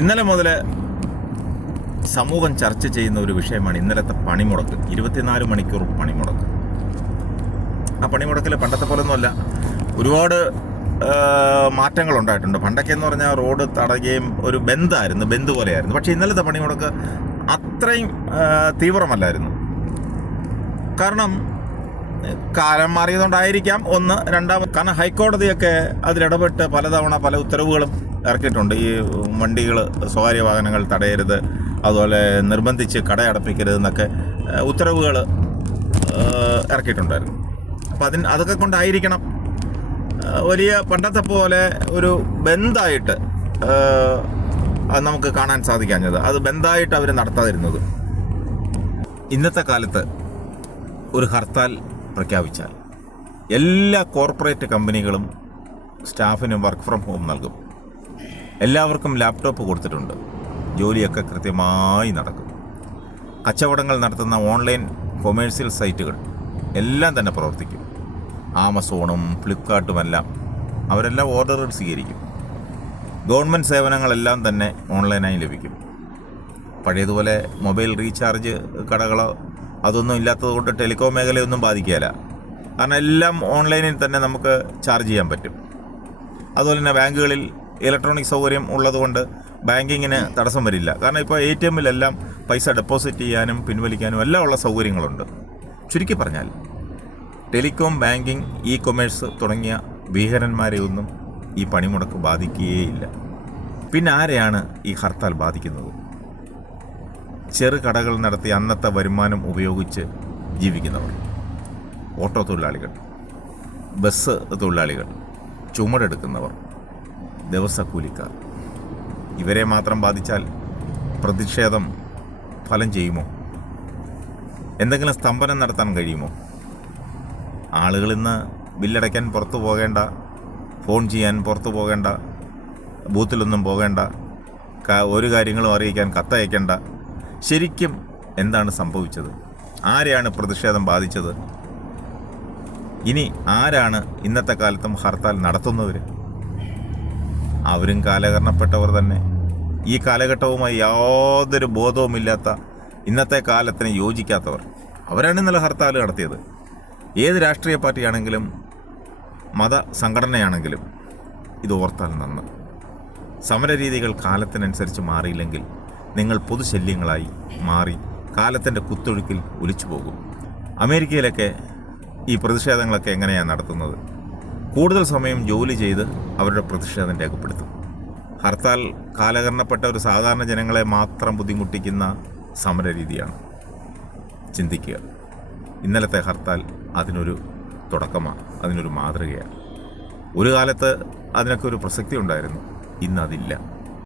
ഇന്നലെ മുതൽ സമൂഹം ചർച്ച ചെയ്യുന്ന ഒരു വിഷയമാണ് ഇന്നലത്തെ പണിമുടക്ക്. ഇരുപത്തിനാല് മണിക്കൂർ പണിമുടക്ക്. ആ പണിമുടക്കിൽ പണ്ടത്തെ പോലൊന്നുമല്ല. ഒരുപാട് മാറ്റങ്ങൾ ഉണ്ടായിട്ടുണ്ട്. പണ്ടൊക്കെ എന്ന് പറഞ്ഞാൽ റോഡ് തടയുകയും ഒരു ബന്ധായിരുന്നു ബന്ദ് പോലെയായിരുന്നു. പക്ഷേ ഇന്നലത്തെ പണിമുടക്ക് അത്രയും തീവ്രമല്ലായിരുന്നു. കാരണം കാലം മാറിയതുകൊണ്ടായിരിക്കാം ഒന്ന് രണ്ടാമത്. കാരണം ഹൈക്കോടതിയൊക്കെ അതിലിടപെട്ട് പലതവണ പല ഉത്തരവുകളും ഇറക്കിയിട്ടുണ്ട്. ഈ വണ്ടികൾ സ്വകാര്യ വാഹനങ്ങൾ തടയരുത് അതുപോലെ നിർബന്ധിച്ച് കടയടപ്പിക്കരുത് എന്നൊക്കെ ഉത്തരവുകൾ ഇറക്കിയിട്ടുണ്ടായിരുന്നു. അപ്പം അതിന് അതൊക്കെ കൊണ്ടായിരിക്കണം. വലിയ പണ്ടത്തെ പോലെ ഒരു ബന്ധായിട്ട് അത് നമുക്ക് കാണാൻ സാധിക്കാഞ്ഞത്. അത് ബന്ധായിട്ട് അവർ നടത്താതിരുന്നത്. ഇന്നത്തെ കാലത്ത് ഒരു ഹർത്താൽ പ്രഖ്യാപിച്ചാൽ എല്ലാ കോർപ്പറേറ്റ് കമ്പനികളും സ്റ്റാഫിനും വർക്ക് ഫ്രം ഹോം നൽകും. എല്ലാവർക്കും ലാപ്ടോപ്പ് കൊടുത്തിട്ടുണ്ട്. ജോലിയൊക്കെ കൃത്യമായി നടക്കും. കച്ചവടങ്ങൾ നടത്തുന്ന ഓൺലൈൻ കൊമേഴ്സ്യൽ സൈറ്റുകൾ എല്ലാം തന്നെ പ്രവർത്തിക്കും. ആമസോണും ഫ്ലിപ്കാർട്ടുമെല്ലാം അവരെല്ലാം ഓർഡറുകൾ സ്വീകരിക്കും. ഗവൺമെന്റ് സേവനങ്ങളെല്ലാം തന്നെ ഓൺലൈനായി ലഭിക്കും. പഴയതുപോലെ മൊബൈൽ റീചാർജ് കടകളോ അതൊന്നും ഇല്ലാത്തത് കൊണ്ട് ടെലികോം മേഖലയൊന്നും ബാധിക്കുകയില്ല. കാരണം എല്ലാം ഓൺലൈനിൽ തന്നെ നമുക്ക് ചാർജ് ചെയ്യാൻ പറ്റും. അതുപോലെ തന്നെ ബാങ്കുകളിൽ ഇലക്ട്രോണിക് സൗകര്യം ഉള്ളതുകൊണ്ട് ബാങ്കിങ്ങിന് തടസ്സം വരില്ല. കാരണം ഇപ്പോൾ എ ടി എമ്മിലെല്ലാം പൈസ ഡെപ്പോസിറ്റ് ചെയ്യാനും പിൻവലിക്കാനും എല്ലാം ഉള്ള സൗകര്യങ്ങളുണ്ട്. ചുരുക്കി പറഞ്ഞാൽ ടെലികോം ബാങ്കിങ് ഇ കൊമേഴ്സ് തുടങ്ങിയ ഭീകരന്മാരെ ഒന്നും ഈ പണിമുടക്ക് ബാധിക്കുകയേയില്ല. പിന്നെ ആരെയാണ് ഈ ഹർത്താൽ ബാധിക്കുന്നത്? ചെറുകടകൾ നടത്തി അന്നത്തെ വരുമാനം ഉപയോഗിച്ച് ജീവിക്കുന്നവർ. ഓട്ടോ തൊഴിലാളികൾ ബസ് തൊഴിലാളികൾ ചുമടെടുക്കുന്നവർ. ദിവസക്കൂലിക്കാർ ഇവരെ മാത്രം ബാധിച്ചാൽ പ്രതിഷേധം ഫലം ചെയ്യുമോ? എന്തെങ്കിലും സ്തംഭനം നടത്താൻ കഴിയുമോ? ആളുകൾ ഇന്ന് ബില്ലടയ്ക്കാൻ പുറത്തു പോകേണ്ട ഫോൺ ചെയ്യാൻ പുറത്തു പോകേണ്ട ബൂത്തിലൊന്നും പോകേണ്ട ഒരു കാര്യങ്ങളും അറിയിക്കാൻ കത്തയക്കേണ്ട. ശരിക്കും എന്താണ് സംഭവിച്ചത്? ആരെയാണ് പ്രതിഷേധം ബാധിച്ചത്? ഇനി ആരാണ് ഇന്നത്തെ കാലത്തും ഹർത്താൽ നടത്തുന്നവർ അവരും കാലകരണപ്പെട്ടവർ തന്നെ. ഈ കാലഘട്ടവുമായി യാതൊരു ബോധവുമില്ലാത്ത ഇന്നത്തെ കാലത്തിന് യോജിക്കാത്തവർ. അവരാണ് ഇന്നലെ ഹർത്താൽ നടത്തിയത്. ഏത് രാഷ്ട്രീയ പാർട്ടിയാണെങ്കിലും മത സംഘടനയാണെങ്കിലും ഇത് ഓർത്താൽ നന്ന്. സമരരീതികൾ കാലത്തിനനുസരിച്ച് മാറിയില്ലെങ്കിൽ നിങ്ങൾ പൊതുശല്യങ്ങളായി മാറി കാലത്തിന്റെ കുത്തൊഴുക്കിൽ ഒലിച്ചു പോകും. അമേരിക്കയിലൊക്കെ ഈ പ്രതിഷേധങ്ങളൊക്കെ എങ്ങനെയാണ് നടത്തുന്നത്? കൂടുതൽ സമയം ജോലി ചെയ്ത് അവരുടെ പ്രതിഷേധം രേഖപ്പെടുത്തും. ഹർത്താൽ കാലകരണപ്പെട്ട ഒരു സാധാരണ ജനങ്ങളെ മാത്രം ബുദ്ധിമുട്ടിക്കുന്ന സമര രീതിയാണ് ചിന്തിക്കുക. ഇന്നലത്തെ ഹർത്താൽ അതിനൊരു തുടക്കമാണ് അതിനൊരു മാതൃകയാണ് ഒരു കാലത്ത് അതിനൊക്കെ ഒരു പ്രസക്തി ഉണ്ടായിരുന്നു. ഇന്ന് അതില്ല.